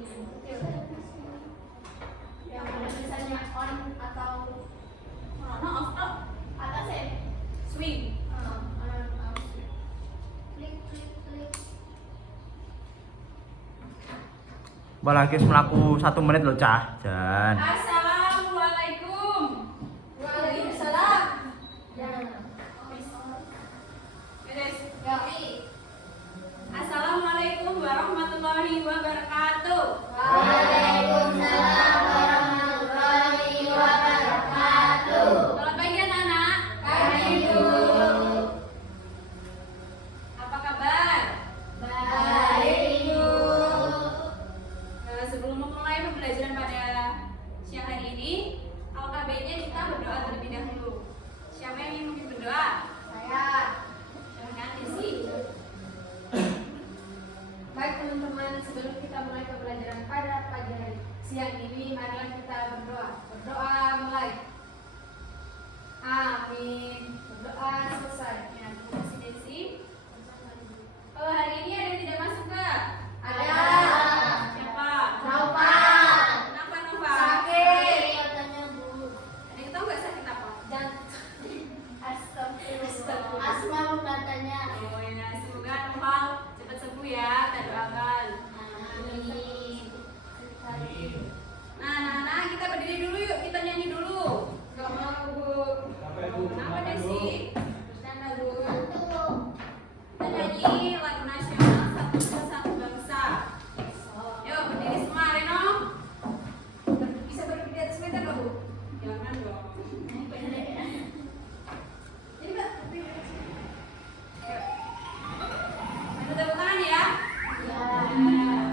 Yang ada tulisannya on atau off off. atasnya Swing. klik klik klik. Lagi melaku 1 menit loh cah Jan. Assalamualaikum. Waalaikumsalam. Assalamualaikum warahmatullahi wabarakatuh. Waalaikumsalam warahmatullahi wabarakatuh. Selamat pagi anak-anak. Pagi, Bu. Apa kabar? Baik, Bu. Sebelum memulai pembelajaran pada siang hari ini, alangkah baiknya kita berdoa terlebih dahulu. Siapa yang ingin memimpin berdoa? Saya. Jangan isi. Baik teman-teman, sebelum kita mulai pembelajaran pada pagi hari siang ini, marilah kita berdoa. Berdoa mulai. Amin. Berdoa selesai. Ya, terima kasih Desi. Hari ini ada yang tidak masuk kah? Ada. Siapa? Taufan. Kenapa Nova? Sakit. Katanya, Bu. Ada yang tahu nggak sakit apa? Astagfirullah. Asma katanya. Oh ya, semoga Nova cepat sembuh ya. Kita doakan. Amin. Nah, anak-anak kita berdiri dulu yuk. Kita nyanyi dulu. Gak mau Bu. Kenapa Desi? Bercanda Bu. Kita nyanyi lagu nasional Satu Nusa Satu Bangsa. Yuk berdiri semua Reno. Bisa berdiri di atas meja dong Bu? Jangan dong. Jadi Mbak, berdiri di atas meja. Yuk. Sambil tepuk tangan ya. Nah.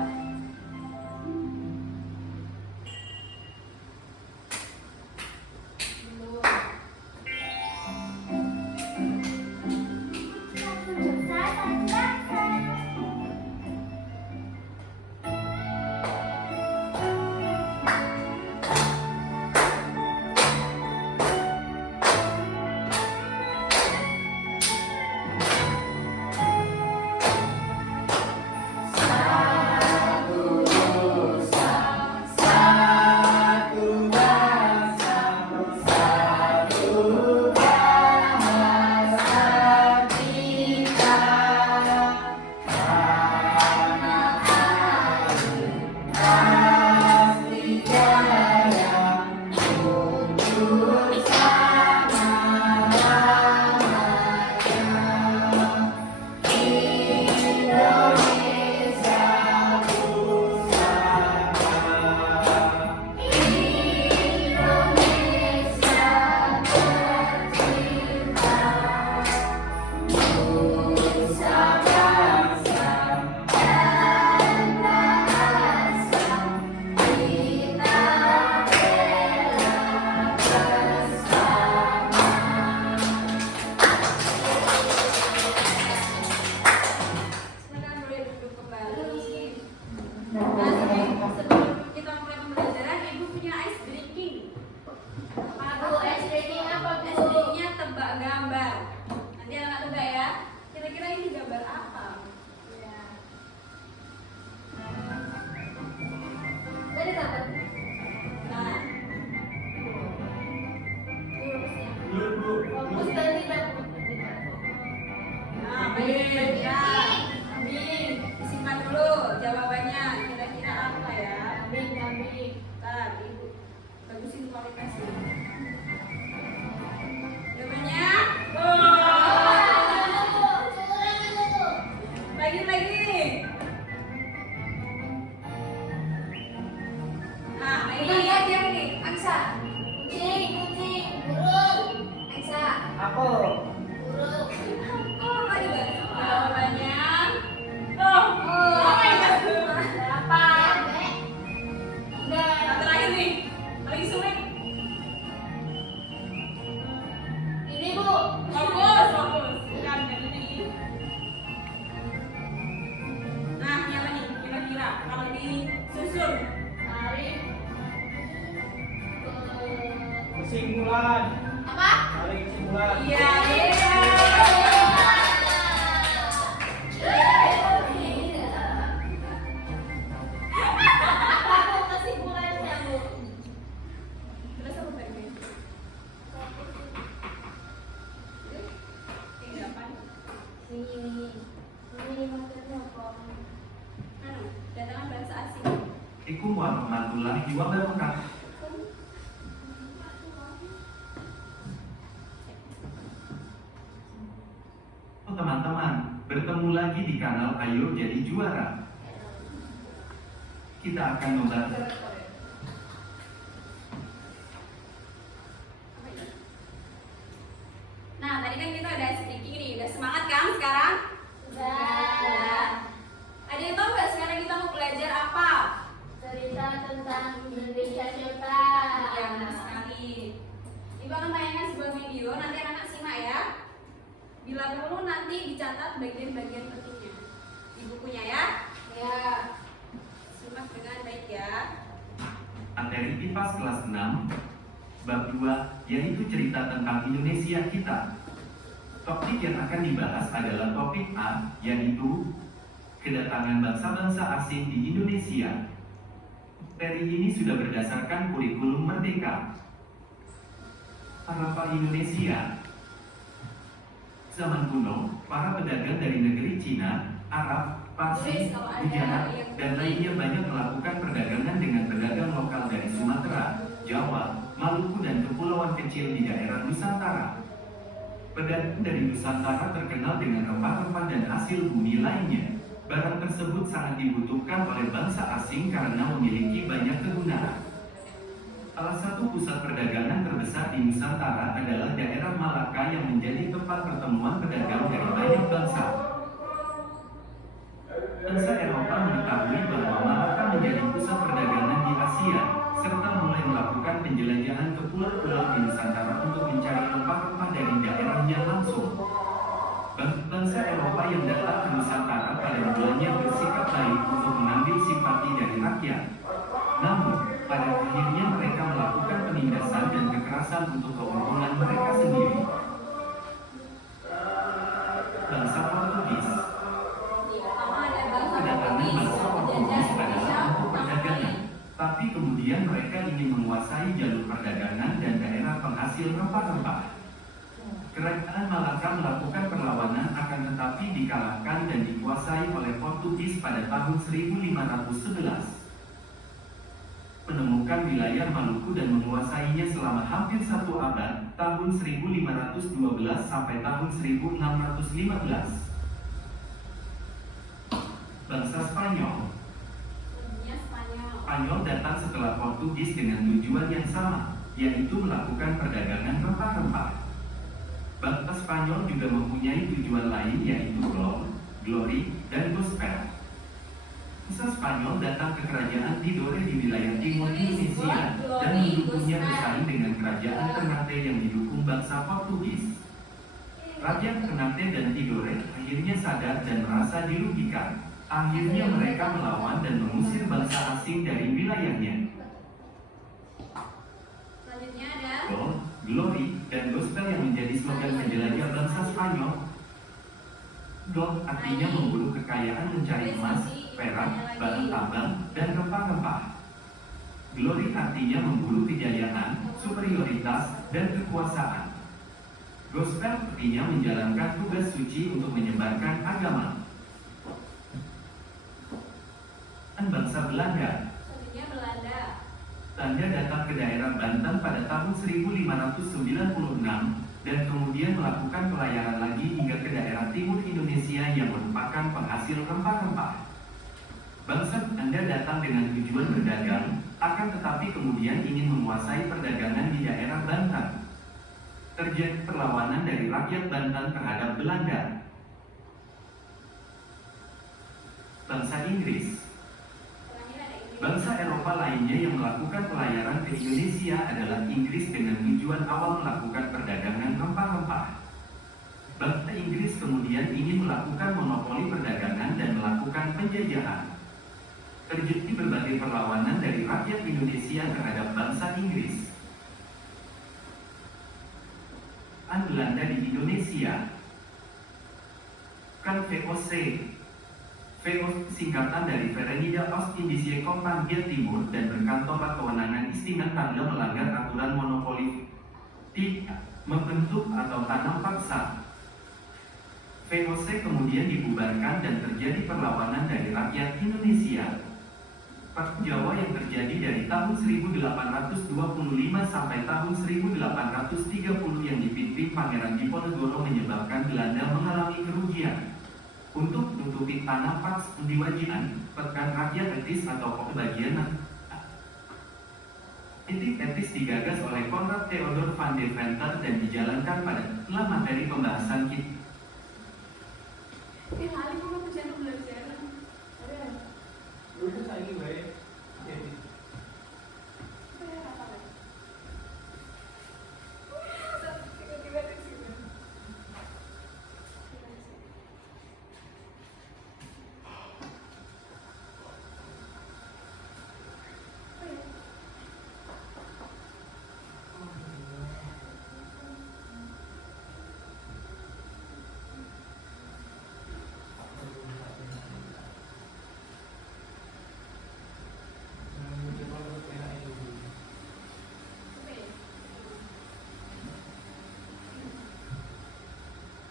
Silakan boleh duduk kembali. Nah, sebelum kita mulai pembelajaran, Ibu punya ice breaking. Bu, ice breaking apa, Bu? Ice breakingnya tebak gambar. Nanti anak tebak ya. Kira-kira ini gambar apa? Ya. Dari sahabat. Nah, Fokus dan tidak. nah baik ya. Amin. Disimpan dulu jawabannya. Kira-kira apa ya? Kambing, kambing. Ntar Ibu bagusin kualitasnya. Jawabannya? Lagi. Nah, ini lihat yang ini. Angsa. Kucing, burung. Angsa, Aku. burung. Oh, apa juga? Jawabannya? Apa ya? Berapa? Nah, terakhir nih, paling sulit. Ini, Bu. Fokus. Bukan yang ini. Nah, yang apa nih? Kira-kira kalau disusun. Tarik. Kesimpulan. Apa? Tarik kesimpulan. Iya. Assalamualaikum warahmatullahi wabarakatuh. Teman-teman, bertemu lagi di kanal Ayo Jadi Juara. Kita akan membahas Nah, tadi kan kita udah speaking nih, udah semangat kan sekarang? Udah. Ada yang tahu nggak sekarang kita mau belajar apa? Cerita tentang Indonesia Cerita. Ya, benar sekali. Ibu akan tayangkan sebuah video, nanti anak-anak simak ya. Bila perlu nanti dicatat bagian-bagian pentingnya di bukunya ya. Ya. Simak dengan baik ya. materi IPAS kelas 6, bab 2, yaitu cerita tentang Indonesia kita. Topik yang akan dibahas adalah topik A, yaitu kedatangan bangsa-bangsa asing di Indonesia. Materi ini sudah berdasarkan kurikulum Merdeka. Harapan Indonesia. Zaman kuno, para pedagang dari negeri Cina, Arab, Parsi, Gujarat, dan lainnya banyak melakukan perdagangan dengan pedagang lokal dari Sumatera, Jawa, Maluku, dan kepulauan kecil di daerah Nusantara. Pedagang dari Nusantara terkenal dengan rempah-rempah dan hasil bumi lainnya. Barang tersebut sangat dibutuhkan oleh bangsa asing karena memiliki banyak kegunaan. Salah satu pusat perdagangan terbesar di Nusantara adalah daerah Malaka yang menjadi tempat pertemuan pedagang dari banyak bangsa. Bangsa Eropa mengetahui bahwa Malaka menjadi pusat perdagangan di Asia, serta mulai melakukan penjelajahan ke pulau-pulau di Nusantara untuk mencari rempah-rempah dari daerahnya langsung. Bangsa Eropa yang datang ke Nusantara pada mulanya bersikap baik untuk mengambil simpati dari rakyat. Namun, pada akhirnya mereka melakukan penindasan dan kekerasan untuk keuntungan mereka sendiri. Bangsa Portugis. Pertama ada bangsa Kedatangan bangsa Portugis menjajah adalah Indonesia untuk pertama perdagangan, kali. tapi kemudian mereka ingin menguasai jalur perdagangan dan daerah penghasil rempah-rempah. Kerajaan Malaka melakukan perlawanan akan tetapi dikalahkan dan dikuasai oleh Portugis pada tahun 1511. Menemukan wilayah Maluku dan menguasainya selama hampir 1 abad, tahun 1512 sampai tahun 1615. Bangsa Spanyol. Dunia Spanyol. Spanyol datang setelah Portugis dengan tujuan yang sama, yaitu melakukan perdagangan rempah-rempah. Bangsa Spanyol juga mempunyai tujuan lain yaitu gold, glory, dan gospel. Bangsa Spanyol datang ke kerajaan Tidore di wilayah timur Indonesia dan mendukungnya bersaing dengan kerajaan Ternate yang didukung bangsa Portugis. Raja Ternate dan Tidore akhirnya sadar dan merasa dirugikan. Akhirnya mereka melawan dan mengusir bangsa asing dari wilayahnya. Selanjutnya ada Gold, glory, dan gospel yang menjadi slogan penjelajah bangsa Spanyol. Gold artinya memburu kekayaan mencari emas, perak, bahan tambang, dan rempah-rempah. Glory artinya memburu kejayaan, superioritas, dan kekuasaan. Gospel artinya menjalankan tugas suci untuk menyebarkan agama. Dan bangsa Belanda. selanjutnya Belanda. Belanda datang ke daerah Banten pada tahun 1596 dan kemudian melakukan pelayaran lagi hingga ke daerah timur Indonesia yang merupakan penghasil rempah-rempah. Bangsa Belanda datang dengan tujuan berdagang, akan tetapi kemudian ingin menguasai perdagangan di daerah Banten. Terjadi perlawanan dari rakyat Banten terhadap Belanda. Bangsa Inggris. Terakhir ada Inggris. Bangsa Eropa lainnya yang melakukan pelayaran ke Indonesia adalah Inggris dengan tujuan awal melakukan perdagangan rempah-rempah. Bangsa Inggris kemudian ingin melakukan monopoli perdagangan dan melakukan penjajahan. Terjadi berbagai perlawanan dari rakyat Indonesia terhadap bangsa Inggris. Belanda di Indonesia. Kan VOC. VOC singkatan dari Verenigde Oost-Indische Compagnie Timur dan berkantor kewenangan istimewa tanda melanggar aturan monopoli. 3. Membentuk atau tanam paksa. VOC kemudian dibubarkan dan terjadi perlawanan dari rakyat Indonesia. Perang Jawa yang terjadi dari tahun 1825 sampai tahun 1830 yang dipimpin Pangeran Diponegoro menyebabkan Belanda mengalami kerugian. Untuk menutupi tanah Pax Diwajian, pekan rakyat etis atau pembagian etis digagas oleh Konrad Theodor van der Venter dan dijalankan pada materi pembahasan kita.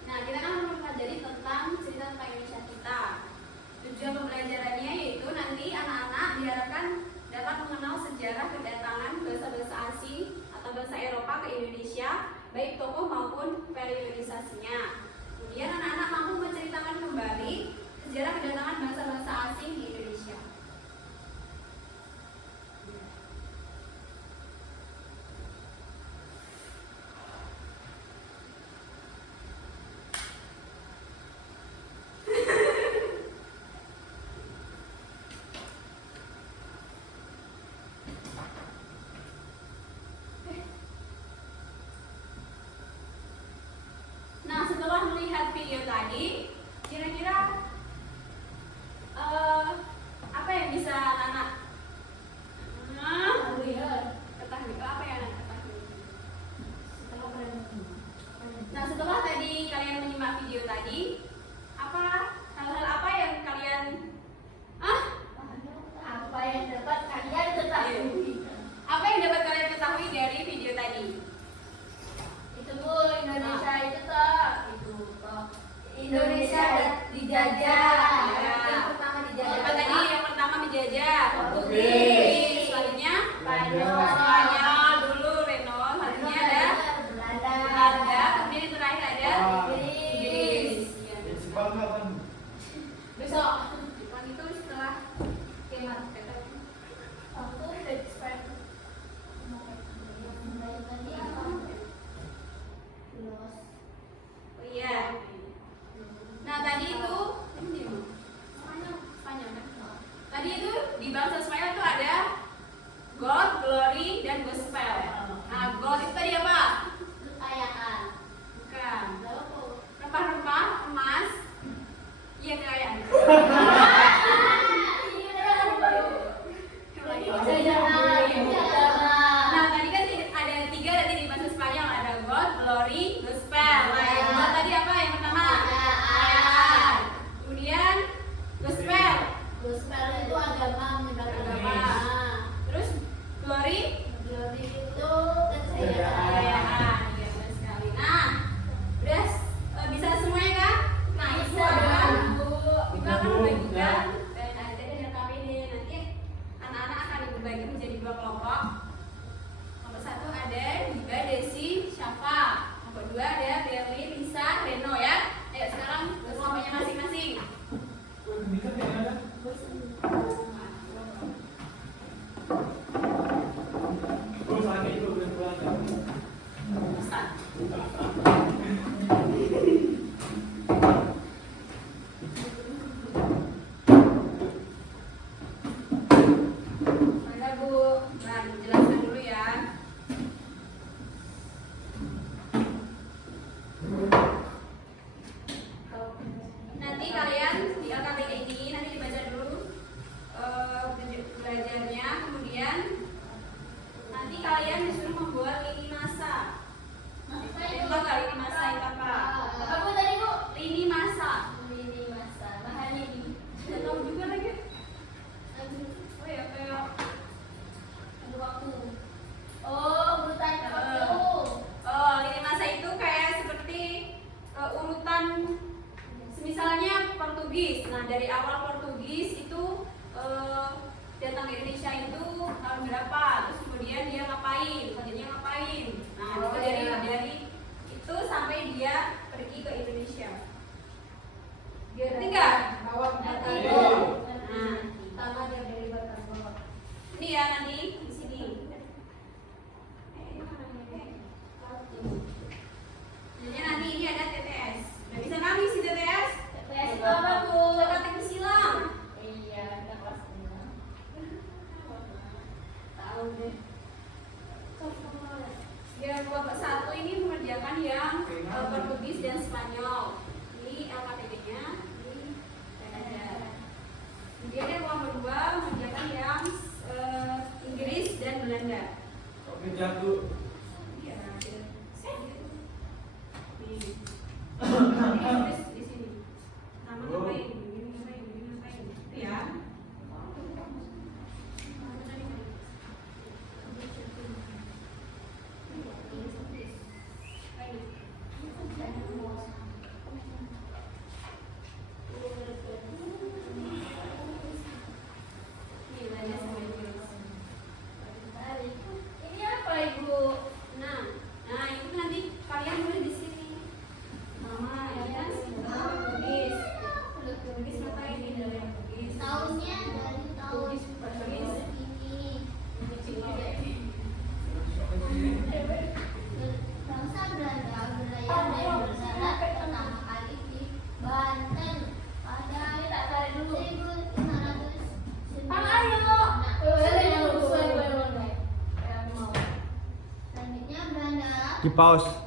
Nah, kita kan mempelajari tentang cerita tentang Indonesia kita. Tujuan pembelajarannya yaitu nanti anak-anak diharapkan dapat mengenal sejarah kedatangan bangsa-bangsa asing atau bangsa Eropa ke Indonesia, baik tokoh maupun periodisasinya. Kemudian anak-anak mampu menceritakan kembali sejarah kedatangan bangsa-bangsa asing di Indonesia. Nah, setelah melihat video tadi, kira-kira apa yang bisa anak ketahui? Apa yang anak ketahui? Nah, setelah tadi kalian menyimak video tadi, hal-hal apa yang kalian Apa yang dapat kalian ketahui? apa yang dapat kalian ketahui dari video tadi? Itu Bu, Indonesia itu toh Indonesia dijajah. Yang pertama dijajah. Apa tadi yang pertama dijajah? Portugis. Selanjutnya Spanyol. Spanyol dulu, Reno. Selanjutnya ada Belanda. Belanda. Kemudian yang terakhir ada Inggris. Iya. Besok. Jepang itu setelah Kemat. Waktu expert. Oh iya. Nah tadi itu Spanyol kan? Tadi itu di bangsa Spanyol itu ada God, Glory, dan Gospel. Nah God itu tadi apa? Kekayaan. Bukan. Rempah-rempah, emas. Iya kekayaan. Nah tadi kan ada tiga tadi di bahasa Spanyol, ada God, Glory, Gospel. Nah yang God tadi apa yang pertama? Kekayaan. Kemudian Gospel, Gospel itu agama, menyebarkan agama. agama. Terus Glory, Glory itu kejayaan. kekayaan. Iya benar sekali. Nah, udah bisa semuanya kan? Nah itu Bisa. adalah kita akan membagikan dan ada di kami ini nanti anak-anak akan dibagi menjadi dua kelompok. Kelompok satu ada Diba, Desi, Syafa. Kelompok dua ada Berli, Lisa, Reno ya. Ayo sekarang ke kelompoknya masing-masing. Mana Bu? Nah, jelaskan dulu ya. Nanti kalian di LKBK ini nanti dibaca dulu belajarnya, kemudian nanti kalian disuruh membuat lini masa. Itu nggak lini masa itu apa? Apa Bu tadi Bu? Lini masa. Lini masa. Bahan ini. Nggak tahu juga lagi. Aduh, Oh ya kayak ada waktu. ya nanti di sini. Jadi nanti ini ada TTS. Udah bisa nangis di TTS? TTS itu apa tuh? Teka teki silang. Iya, kita kelas 6. Tahu deh. Ya, kelompok 1 ini mengerjakan yang Portugis dan Spanyol. Ini LKTB-nya, ini Belanda. Kemudian yang kelompok 2 mengerjakan yang Inggris dan Belanda. Oke, jatuh. Iya, Inggris di sini. Nama ngapain? Ini ngapain? Ini ngapain? Itu ya. Ini apa Ibu? Nah itu nanti kalian boleh di sini. Mama, ya kan? Portugis. Portugis ngapain ini dari Portugis? Tahunnya dari tahun Portugis. bangsa Belanda berlayar dari berdarat pertama kali di Banten pada 1500. Selanjutnya Belanda Di pause.